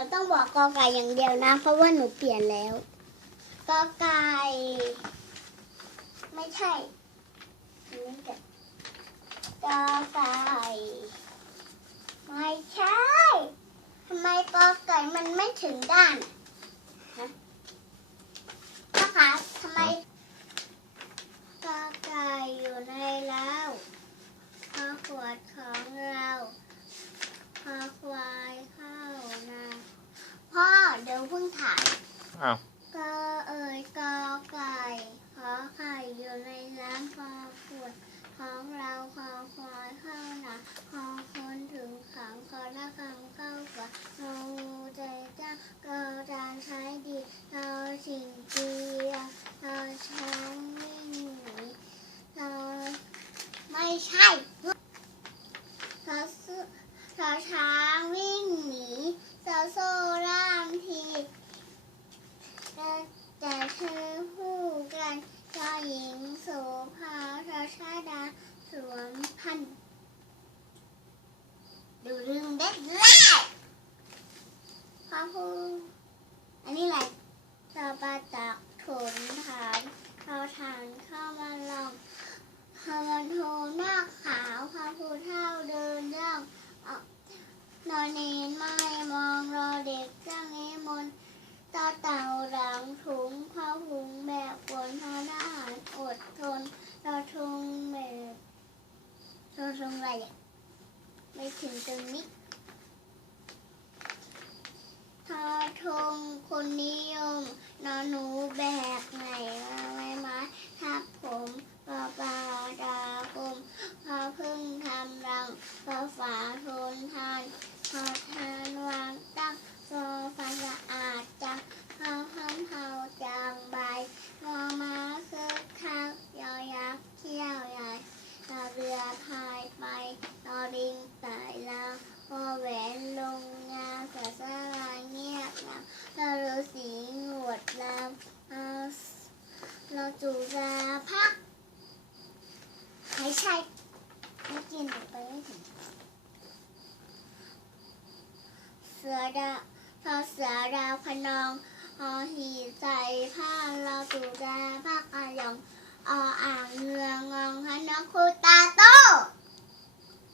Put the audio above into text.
นูต้องบอกกอไก่อย่างเดียวนะ เพราะว่าหนูเปลี่ยนแล้วกอไก่ไม่ใช่อันนี้ก่อนกอไก่ไม่ใช่ทำไมกอไก่มันไม่ถึงด้านฮะนะคะทำไมกอไก่อยู่ในเล้าพอขวดของเราพอควายเข้านาพ่อเดี๋ยวเพิ่งถ่าย อ้าวกอเอ่ยกอไก่ขอไข่อยู่ในน้ำพอขวดของเราขอควายเข้าหนาขอคนถึงขังขอละคำเข้าฝันเราใจจ้าก็จานใช้ดีเราสิ่งดีเราช้างวิ่งหนีเราไม่ใช่เราซื้อเราช้างวิ่งหนีเราโซ่ล่ามที แต่เธอคู่กันเจ้าหญิงโสภาชาชาดาสวม พันดูเรื่องเด็ดแรกพระพูอันนี้อะไรชาวบาตักถนถามเขาทานเข้ามาลองพามันโทหน้าขาวพระผู้เท่าเดินย่องออนอนเนนไม่มองรอเด็กจ้างเอมนตาเต่าหลังถุงผ้าหุงแบบฝนทานอาหารอดทนเราทงแบบเราท งไรอะไม่ถึงตรงนี้ทอทงคนนิยมนอนหนูแบกไหนมาไม้ไม้ทับผมปลาปาดาคมพอพึ่งทำรังพอฝาทนทานพอทานวางตั้งโซฟาสะอาดจังเฮาห้ำเฮาจางใบมอมาคึกคักยอยักษ์เที่ยวใหญ่รอเรือพายไปรอลิงไต่ลาวพอแหวนลงงาสาสลาเงียบงามรอฤาษีหนวดลามเอาเรา จุราพักหายใจไม่กินหนูไปไม่ถึงเสือดาวพอเสือดาวพนองพอหีใส่ผ้าเราตูดาพักอายอง